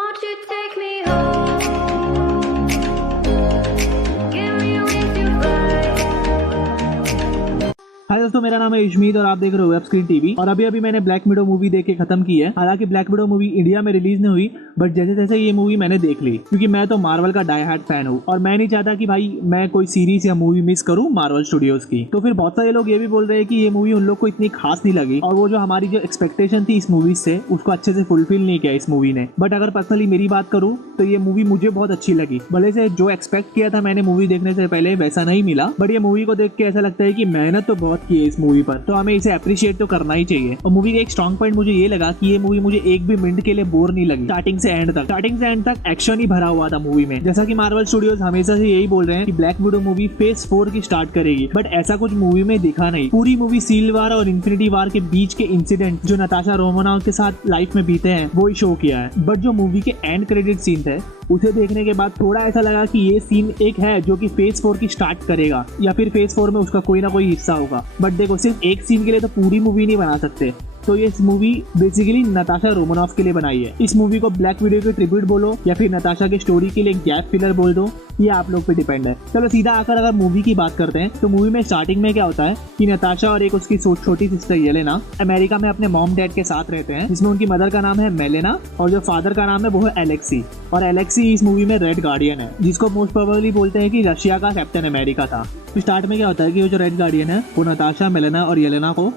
Won't you take me home? Give me wings to fly. हाय दोस्तों, मेरा नाम है इशमीत और आप देख रहे हो वेब स्क्रीन टीवी। और अभी मैंने ब्लैक विडो मूवी देख के खत्म की है। हालांकि ब्लैक विडो मूवी इंडिया में रिलीज नहीं हुई, बट जैसे जैसे ये मूवी मैंने देख ली, क्योंकि मैं तो मार्वल का डाई हार्ड फैन हूँ और मैं नहीं चाहता कि भाई मैं कोई सीरीज या मूवी मिस करूँ मार्वल स्टूडियोज की। तो फिर बहुत सारे लोग ये भी बोल रहे हैं कि ये मूवी उन लोग को इतनी खास नहीं लगी और वो जो हमारी जो एक्सपेक्टेशन थी इस मूवी से उसको अच्छे से फुलफिल नहीं किया इस मूवी ने। बट अगर पर्सनली मेरी बात करूँ तो ये मूवी मुझे बहुत अच्छी लगी। भले से जो एक्सपेक्ट किया था मैंने मूवी देखने से पहले वैसा नहीं मिला, बट ये मूवी को देख के ऐसा लगता है कि मेहनत तो बहुत की है इस मूवी पर, तो हमें इसे अप्रिशिएट तो करना ही चाहिए। और मूवी का एक स्ट्रॉन्ग पॉइंट मुझे ये लगा कि ये मूवी मुझे एक भी मिनट के लिए बोर नहीं लगी। स्टार्टिंग से एंड तक एक्शन ही भरा हुआ था मूवी में। जैसा कि मार्वल स्टूडियोज हमेशा से यही बोल रहे हैं कि ब्लैक विडो मूवी फेज 4 की स्टार्ट करेगी, बट ऐसा कुछ मूवी में दिखा नहीं। पूरी मूवी सिविल वॉर और इन्फिनिटी वॉर के बीच के इंसिडेंट जो नताशा रोमानोव के साथ लाइफ में बीते हैं वो ही शो किया है। बट जो मूवी के एंड क्रेडिट सीन थे उसे देखने के बाद थोड़ा ऐसा लगा कि ये सीन एक है जो कि फेज 4 की स्टार्ट करेगा या फिर फेज 4 में उसका कोई ना कोई हिस्सा होगा। बट देखो, सिर्फ एक सीन के लिए तो पूरी मूवी नहीं बना सकते, तो ये मूवी बेसिकली नताशा रोमानोव के लिए बनाई है। इस मूवी को ब्लैक विडो की ट्रिब्यूट बोलो या फिर नताशा की स्टोरी के लिए गैप फिलर बोल दो, ये आप लोग पे डिपेंड है। चलो सीधा आकर अगर मूवी की बात करते हैं तो मूवी में स्टार्टिंग में क्या होता है कि नताशा और एक उसकी छोटी सिस्टर येलेना अमेरिका में अपने मॉम डैड के साथ रहते हैं, जिसमें उनकी मदर का नाम है मेलेना और जो फादर का नाम है वो है एलेक्सी। और एलेक्सी इस मूवी में रेड गार्डियन है, जिसको मोस्ट प्रोबेबली बोलते हैं कि रशिया का कैप्टन अमेरिका था। तो स्टार्ट में क्या होता है कि वो जो रेड गार्डियन है वो नताशा, मेलेना और येलेना को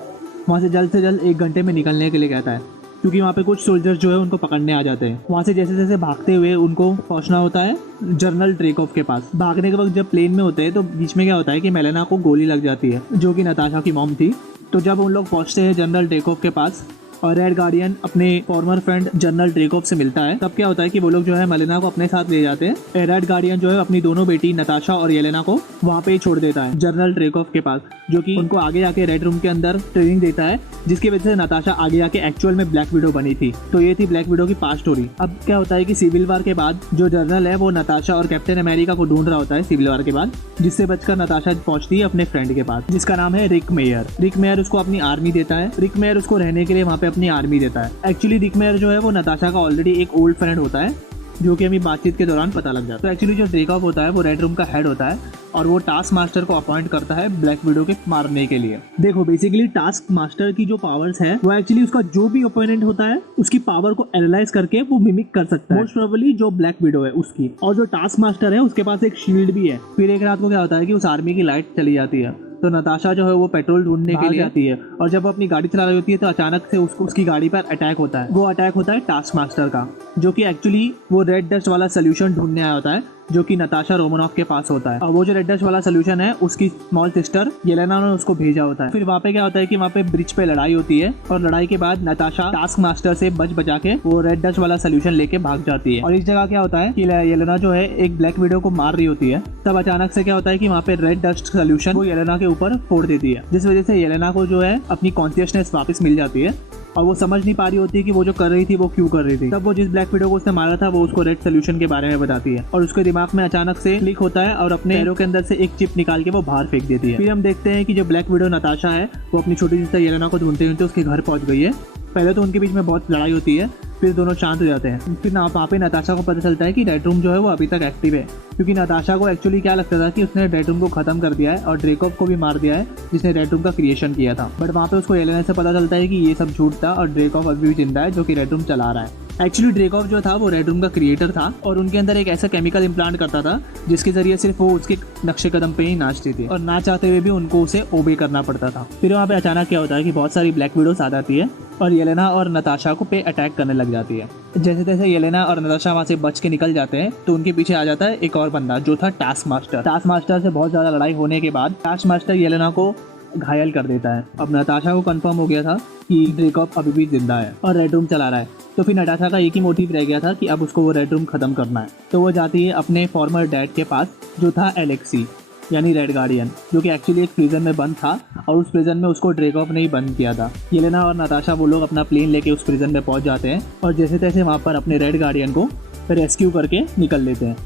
वहाँ से जल्द 1 घंटे में निकलने के लिए कहता है, क्योंकि वहाँ पे कुछ सोल्जर्स जो है उनको पकड़ने आ जाते हैं। वहाँ से जैसे जैसे भागते हुए उनको पहुँचना होता है जनरल ड्रेकोव के पास। भागने के वक्त जब प्लेन में होते हैं तो बीच में क्या होता है कि मेलेना को गोली लग जाती है, जो कि नताशा की मॉम थी। तो जब उन लोग पहुँचते हैं जनरल ड्रेकोव के पास और रेड गार्डियन अपने फॉर्मर फ्रेंड जनरल ड्रेकोव से मिलता है, तब क्या होता है कि वो लोग जो है मेलेना को अपने साथ ले जाते हैं। रेड गार्डियन जो है अपनी दोनों बेटी नताशा और येलेना को वहाँ पे ही छोड़ देता है जनरल ड्रेकोव के पास, जो कि उनको आगे जाके रेड रूम के अंदर ट्रेनिंग देता है, जिसकी वजह से नताशा आगे जाके एक्चुअल में ब्लैक विडो बनी थी। तो ये थी ब्लैक विडो की पास्ट स्टोरी। अब क्या होता है कि सिविल वॉर के बाद जो जनरल है वो नताशा और कैप्टन अमेरिका को ढूंढ रहा होता है सिविल वॉर के बाद, जिससे बचकर नताशा पहुंचती है अपने फ्रेंड के पास जिसका नाम है रिक मेयर। रिक मेयर उसको अपनी आर्मी देता है। रिक मेयर उसको रहने के लिए वहाँ पे अपनी आर्मी देता है। एक्चुअली रिक मेयर जो है वो नताशा का ऑलरेडी एक ओल्ड फ्रेंड होता है, जो कि हमें बातचीत के दौरान पता लग जाता है। तो एक्चुअली जो ड्रेकोव होता है वो रेड रूम का हेड होता है और वो टास्क मास्टर को अपॉइंट करता है ब्लैक विडो के मारने के लिए। देखो, बेसिकली टास्क मास्टर की जो पावर्स है वो एक्चुअली उसका जो भी ओपोनेंट होता है उसकी पावर को एनालाइज करके वो मिमिक कर सकता है, मोस्ट प्रोबेबली जो ब्लैक विडो है उसकी। और जो टास्क मास्टर है उसके पास एक शील्ड भी है। फिर एक रात को क्या होता है कि उस आर्मी की लाइट चली जाती है, तो नताशा जो है वो पेट्रोल ढूंढने के लिए आती है और जब वो अपनी गाड़ी चला रही होती है तो अचानक से उसकी गाड़ी पर अटैक होता है। वो अटैक होता है टास्क मास्टर का, जो कि एक्चुअली वो रेड डस्ट वाला सोल्यूशन ढूंढने आया होता है, जो कि नताशा रोमानोव के पास होता है। और वो जो रेड डस्ट वाला सोल्यूशन है उसकी स्मॉल सिस्टर येलेना ने उसको भेजा होता है। फिर वहाँ पे क्या होता है कि वहाँ पे ब्रिज पे लड़ाई होती है और लड़ाई के बाद नताशा टास्क मास्टर से बचा के वो रेड डस्ट वाला सोल्यूशन लेके भाग जाती है। और इस जगह क्या होता है कि येलेना जो है एक ब्लैक विडो को मार रही होती है, तब अचानक से क्या होता है कि वहाँ पे रेड डस्ट सोल्यूशन वो येलेना के ऊपर फोड़ देती है, जिस वजह से येलेना को जो है अपनी कॉन्शियसनेस वापस मिल जाती है और वो समझ नहीं पा रही होती है कि वो जो कर रही थी वो क्यों कर रही थी। तब वो जिस ब्लैक विडो को उसने मारा था वो उसको रेड सोल्यूशन के बारे में बताती है और उसके दिमाग में अचानक से क्लिक होता है और अपने पैरों के अंदर से एक चिप निकाल के वो बाहर फेंक देती है। फिर हम देखते हैं कि जो ब्लैक विडो नताशा है वो अपनी छोटी सिस्टर येलेना को ढूंढते ढूंढते उसके घर पहुंच गई है। पहले तो उनके बीच में बहुत लड़ाई होती है, फिर दोनों शांत हो जाते हैं। फिर वहाँ पे नताशा को पता चलता है कि रेड रूम जो है वो अभी तक एक्टिव है, क्योंकि नताशा को एक्चुअली क्या लगता था कि उसने रेड रूम को खत्म कर दिया है और ड्रेकोव को भी मार दिया है जिसने रेड रूम का क्रिएशन किया था। बट वहाँ पे उसको येलेना से पता चलता है कि ये सब झूठ था और ड्रेकोव अभी भी जिंदा है जो कि रेड रूम चला रहा है। एक्चुअली ड्रेकोव जो था वो रेड रूम का क्रिएटर था और उनके अंदर एक ऐसा केमिकल इम्प्लांट करता था जिसके जरिए सिर्फ वो उसके नक्शे कदम पे ही नाचती थी और ना चाहते हुए भी उनको उसे ओबे करना पड़ता था। फिर वहाँ पे अचानक क्या होता है कि बहुत सारी ब्लैक विडोज आ जाती है और येलेना और नताशा को पे अटैक करने लग जाती है। जैसे तैसे येलेना और नताशा वहाँ से बच के निकल जाते हैं तो उनके पीछे आ जाता है एक और बंदा जो था टास्क मास्टर। टास्क मास्टर से बहुत ज़्यादा लड़ाई होने के बाद टास्क मास्टर येलेना को घायल कर देता है। अब नताशा को कंफर्म हो गया था कि ड्रेकोव अभी भी जिंदा है और रेड रूम चला रहा है, तो फिर नताशा का एक ही मोटिव रह गया था कि अब उसको वो रेड रूम खत्म करना है। तो वो जाती है अपने फॉर्मर डैड के पास जो था एलेक्सी, यानी रेड गार्डियन, जो कि एक्चुअली एक प्रिजन में बंद था और उस प्रिजन में उसको ड्रेकोव ने ही बंद किया था। येलेना और नताशा वो लोग अपना प्लेन लेके उस प्रिजन में पहुंच जाते हैं और जैसे तैसे वहाँ पर अपने रेड गार्डियन को रेस्क्यू करके निकल लेते हैं।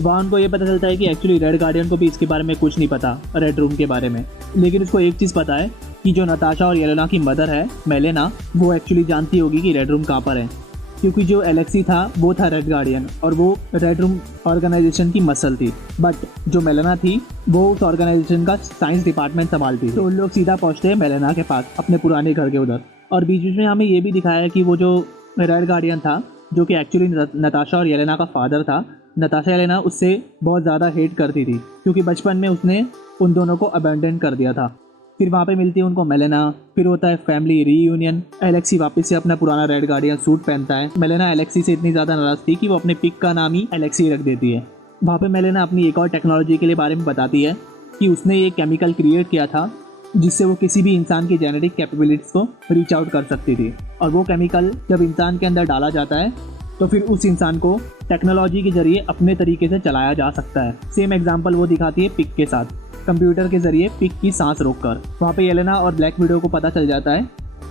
वहाँ उनको ये पता चलता है कि एक्चुअली रेड गार्डियन को भी इसके बारे में कुछ नहीं पता रेड रूम के बारे में, लेकिन उसको एक चीज़ पता है कि जो नताशा और येलेना की मदर है मेलेना, वो एक्चुअली जानती होगी कि रेड रूम कहाँ पर है। क्योंकि जो एलेक्सी था वो था रेड गार्डियन और वो रेड रूम ऑर्गेनाइजेशन की मसल थी, बट जो मेलेना थी वो उस ऑर्गेनाइजेशन का साइंस डिपार्टमेंट संभालती। तो उन लोग सीधा पहुंचते हैं मेलेना के पास, अपने पुराने घर के उधर। और बीच बीच में हमें ये भी दिखाया है कि वो जो रेड गार्डियन था, जो कि एक्चुअली नताशा और येलेना का फादर था, नताशा येलेना उससे बहुत ज़्यादा हेट करती थी क्योंकि बचपन में उसने उन दोनों को अबैंडन कर दिया था। फिर वहाँ पे मिलती है उनको मेलेना, फिर होता है फैमिली रीयूनियन। एलेक्सी वापस से अपना पुराना रेड गार्डियन सूट पहनता है। मेलेना एलेक्सी से इतनी ज़्यादा नाराज़ थी कि वो अपने पिक का नाम ही एलेक्सी रख देती है। वहाँ पे मेलेना अपनी एक और टेक्नोलॉजी के लिए बारे में बताती है कि उसने ये केमिकल क्रिएट किया था जिससे वो किसी भी इंसान की जेनेटिक कैपेबिलिटीज़ को रीच आउट कर सकती थी। और वो केमिकल जब इंसान के अंदर डाला जाता है तो फिर उस इंसान को टेक्नोलॉजी के जरिए अपने तरीके से चलाया जा सकता है। सेम एग्जाम्पल वो दिखाती है पिक के साथ, कंप्यूटर के जरिए पिक की सांस रोककर। वहाँ पे येलेना और ब्लैक विडो को पता चल जाता है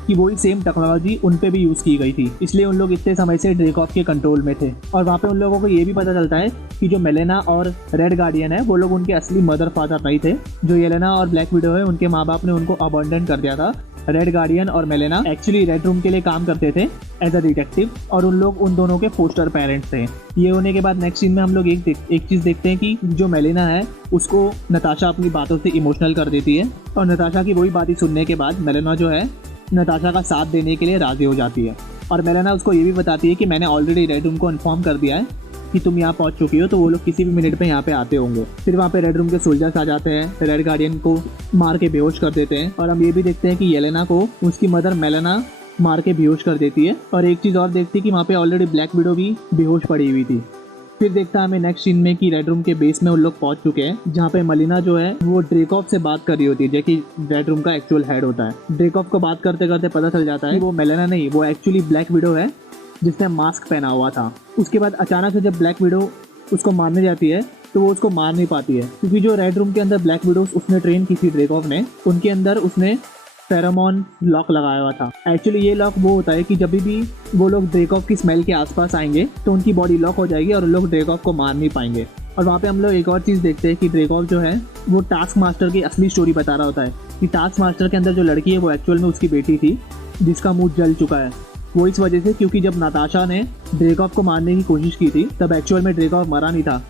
कि वही सेम टेक्नोलॉजी उन पे भी यूज़ की गई थी, इसलिए उन लोग इतने समय से ड्रेकॉफ के कंट्रोल में थे। और वहाँ पे उन लोगों को ये भी पता चलता है कि जो मेलेना और रेड गार्डियन है वो लोग उनके असली मदर फादर नहीं थे। जो येलेना और ब्लैक विडो है उनके माँ बाप ने उनको अबॉन्डन कर दिया था। रेड गार्डियन और मेलेना एक्चुअली रेड रूम के लिए काम करते थे एज अ डिटेक्टिव और उन लोग उन दोनों के फोस्टर पेरेंट्स थे। ये होने के बाद नेक्स्ट सीन में हम लोग एक चीज़ देखते हैं कि जो मेलेना है उसको नताशा अपनी बातों से इमोशनल कर देती है और नताशा की वही बातें सुनने के बाद मेलेना जो है नताशा का साथ देने के लिए राजी हो जाती है। और मेलेना उसको ये भी बताती है कि मैंने ऑलरेडी रेड रूम को इन्फॉर्म कर दिया है कि तुम यहाँ पहुँच चुकी हो, तो वो लोग किसी भी मिनट पे यहाँ पे आते होंगे। फिर वहाँ पे रेड रूम के सोल्जर्स आ जाते हैं, रेड गार्डियन को मार के बेहोश कर देते हैं। और हम ये भी देखते हैं कि येलेना को उसकी मदर मेलेना मार के बेहोश कर देती है। और एक चीज़ और देखती है कि वहाँ पे ऑलरेडी ब्लैक विडो भी बेहोश पड़ी हुई थी। फिर देखता है हमें नेक्स्ट सीन में कि रेड रूम के बेस में उन लोग पहुंच चुके हैं, जहाँ पे मलिना जो है वो ड्रेकॉफ से बात कर रही होती है, जो कि रेड रूम का एक्चुअल हेड होता है। ड्रेकॉफ को बात करते करते पता चल जाता है कि वो मेलेना नहीं, वो एक्चुअली ब्लैक विडो है जिसने मास्क पहना हुआ था। उसके बाद अचानक से जब ब्लैक विडो उसको मारने जाती है तो वो उसको मार नहीं पाती है, क्योंकि जो रेड रूम के अंदर ब्लैक विडो उसने ट्रेन की थी ड्रेकॉफ ने, उनके अंदर उसने फेरोमोन लॉक लगाया हुआ था। एक्चुअली ये लॉक वो होता है कि जब भी वो लोग ड्रेकॉफ की स्मेल के आसपास आएंगे तो उनकी बॉडी लॉक हो जाएगी और लोग ड्रेकॉफ को मार नहीं पाएंगे। और वहाँ पे हम लोग एक और चीज़ देखते हैं कि ड्रेकॉफ जो है वो टास्क मास्टर की असली स्टोरी बता रहा होता है कि टास्क मास्टर के अंदर जो लड़की है वो एक्चुअल में उसकी बेटी थी जिसका मुंह जल चुका है। वो इस वजह से क्योंकि जब नताशा ने ड्रेकॉफ को मारने की कोशिश की थी तब एक्चुअल में ड्रेकॉफ मरा नहीं था,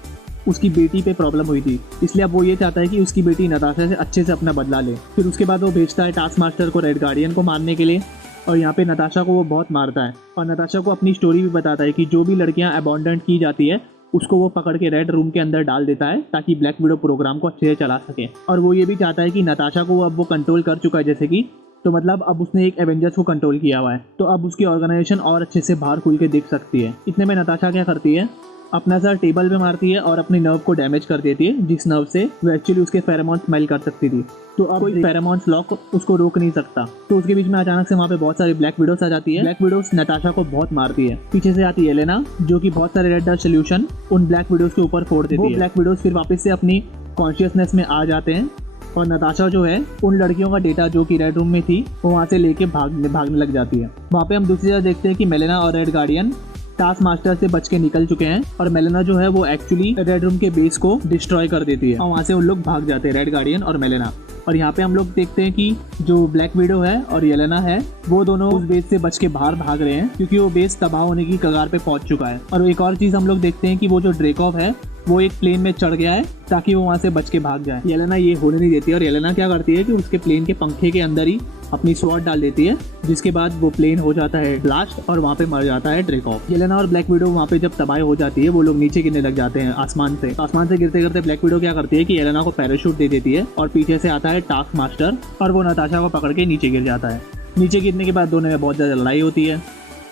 उसकी बेटी पे प्रॉब्लम हुई थी, इसलिए अब वो ये चाहता है कि उसकी बेटी नताशा से अच्छे से अपना बदला ले। फिर उसके बाद वो भेजता है टास्क मास्टर को रेड गार्डियन को मारने के लिए और यहाँ पे नताशा को वो बहुत मारता है और नताशा को अपनी स्टोरी भी बताता है कि जो भी लड़कियाँ अबॉन्डेंट की जाती है उसको वो पकड़ के रेड रूम के अंदर डाल देता है ताकि ब्लैक विडो प्रोग्राम को अच्छे से चला सके। और वो ये भी चाहता है कि नताशा को अब वो कंट्रोल कर चुका है, जैसे कि तो मतलब अब उसने एक एवेंजर्स को कंट्रोल किया हुआ है, तो अब उसकी ऑर्गेनाइजेशन और अच्छे से बाहर खुल के दिख सकती है। इतने में नताशा क्या करती है, अपना सर टेबल पे मारती है और अपने नर्व को डैमेज कर देती है, जिस नर्व से वो एक्चुअली उसके फेरोमोन स्मेल कर सकती थी। तो अब कोई फेरोमोन्स लॉक उसको रोक नहीं सकता। तो उसके बीच में अचानक से वहाँ पे बहुत सारी ब्लैक विडोस आ जाती है। ब्लैक विडोस नताशा को बहुत मारती है। पीछे से आती है येलेना जो कि बहुत सारे रेड डस्ट सोल्यूशन उन ब्लैक विडोस के ऊपर फोड़ देती है। वो ब्लैक विडोस फिर वापस से अपनी कॉन्शियसनेस में आ जाते हैं और नताशा जो है उन लड़कियों का डेटा जो कि रेड रूम में थी वो वहाँ से लेके भागने लग जाती है। वहाँ पे हम दूसरी तरफ देखते हैं कि मेलेना और रेड गार्डियन टास्क मास्टर से बच के निकल चुके हैं और मेलेना जो है वो एक्चुअली रेड रूम के बेस को डिस्ट्रॉय कर देती है और वहाँ से उन लोग भाग जाते हैं, रेड गार्डियन और मेलेना। और यहाँ पे हम लोग देखते हैं कि जो ब्लैक विडो है और येलेना है वो दोनों उस बेस से बच के बाहर भाग रहे हैं क्योंकि वो बेस तबाह होने की कगार पे पहुंच चुका है। और एक और चीज़ हम लोग देखते हैं कि वो जो ड्रेकॉफ है वो एक प्लेन में चढ़ गया है ताकि वो वहाँ से बच के भाग जाए। येलेना ये होने नहीं देती और येलेना क्या करती है कि उसके प्लेन के पंखे के अंदर ही अपनी स्वॉर्ड डाल देती है, जिसके बाद वो प्लेन हो जाता है ब्लास्ट और वहाँ पे मर जाता है ड्रेकॉफ। येलेना और ब्लैक विडो वहाँ पे जब तबाही हो जाती है वो लोग नीचे गिरने लग जाते हैं आसमान से गिरते गिरते ब्लैक विडो क्या करती है कि येलेना को पैराशूट दे देती है और पीछे से आता है टास्क मास्टर और वो नताशा को पकड़ के नीचे गिर जाता है। नीचे गिरने के बाद दोनों में बहुत ज़्यादा लड़ाई होती है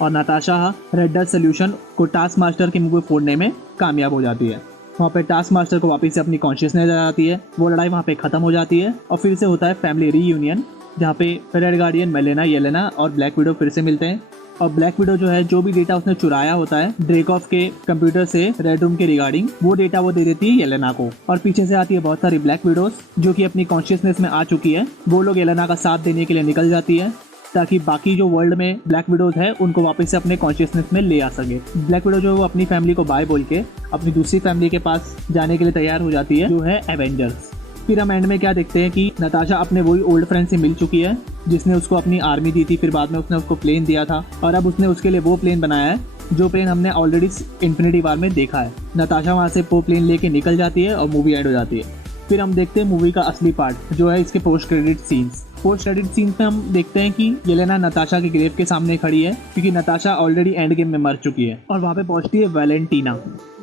और नताशा रेड डस्ट सोल्यूशन को टास्क मास्टर के मुंह पे फोड़ने में कामयाब हो जाती है। वहाँ पे टास्क मास्टर को वापस से अपनी कॉन्शियसनेस आ जाती है, वो लड़ाई वहाँ पे ख़त्म हो जाती है और फिर से होता है फैमिली रीयूनियन, जहाँ पे रेड गार्डियन, मेलेना, येलेना और ब्लैक विडो फिर से मिलते हैं। और ब्लैक विडो जो है जो भी डेटा उसने चुराया होता है ड्रेकॉफ के कंप्यूटर से रेड रूम के रिगार्डिंग, वो डेटा वो दे देती है येलेना को। और पीछे से आती है बहुत सारी ब्लैक विडोज जो कि अपनी कॉन्शियसनेस में आ चुकी है, वो लोग येलेना का साथ देने के लिए निकल जाती है ताकि बाकी जो वर्ल्ड में ब्लैक विडोज है उनको वापस से अपने कॉन्शियसनेस में ले आ सके। ब्लैक विडो जो है वो अपनी फैमिली को बाय बोल के अपनी दूसरी फैमिली के पास जाने के लिए तैयार हो जाती है, जो है एवेंजर्स। फिर हम एंड में क्या देखते हैं कि नताशा अपने वही ओल्ड फ्रेंड से मिल चुकी है जिसने उसको अपनी आर्मी दी थी, फिर बाद में उसने उसको प्लेन दिया था और अब उसने उसके लिए वो प्लेन बनाया है जो प्लेन हमने ऑलरेडी इन्फिनिटी वार में देखा है। नताशा वहाँ से वो प्लेन लेके निकल जाती है और मूवी एंड हो जाती है। फिर हम देखते हैं मूवी का असली पार्ट जो है इसके post credit scenes. Post credit scenes में हम देखते हैं कि येलेना नताशा के ग्रेव के सामने खड़ी है क्योंकि नताशा ऑलरेडी एंड गेम में मर चुकी है और वहाँ पे पहुँचती है वैलेंटीना।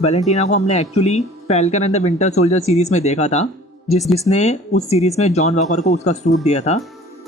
वैलेंटीना को हमने actually falcon and the winter soldier series में देखा था, जिसने उस सीरीज में जॉन वॉकर को उसका सूट दिया था,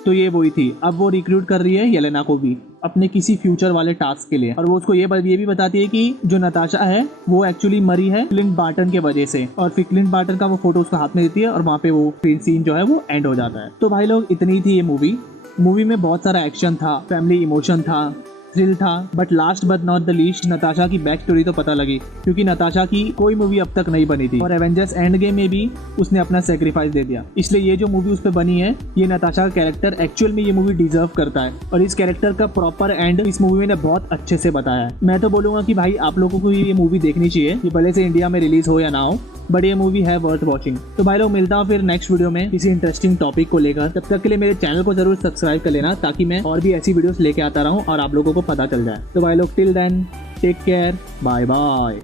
तो ये वही थी। अब वो रिक्रूट कर रही है येलेना को भी अपने किसी फ्यूचर वाले टास्क के लिए, और वो उसको ये भी बताती है कि जो नताशा है वो एक्चुअली मरी है क्लिंट बार्टन के वजह से, और फिर क्लिंट बार्टन का वो फोटो उसका हाथ में देती है और वहाँ पे वो सीन जो है वो एंड हो जाता है। तो भाई लोग इतनी थी ये मूवी में बहुत सारा एक्शन था, फैमिली इमोशन था, थ्रिल था, but last but not the least Natasha की बैक स्टोरी तो पता लगी क्योंकि नताशा की कोई मूवी अब तक नहीं बनी थी और एवेंजर्स एंड गेम में भी उसने अपना सेक्रीफाइस दे दिया। इसलिए ये जो मूवी उस पर बनी है, ये नताशा का कैरेक्टर एक्चुअल में ये मूवी डिजर्व करता है और इस कैरेक्टर का प्रॉपर एंड इस मूवी ने बहुत अच्छे से बताया है। मैं तो बोलूंगा कि भाई आप लोगों को ये मूवी देखनी चाहिए, ये भले से इंडिया में रिलीज हो या ना हो, बट ये मूवी है वर्थ वॉचिंग। तो भाई लोग मिलता हूँ फिर नेक्स्ट वीडियो में किसी इंटरेस्टिंग टॉपिक को लेकर। तब तक के लिए मेरे चैनल को जरूर सब्सक्राइब कर लेना ताकि मैं और भी ऐसी वीडियोस लेके आता रहूँ और आप लोगों को पता चल जाए। तो भाई लोग till then take care, bye bye.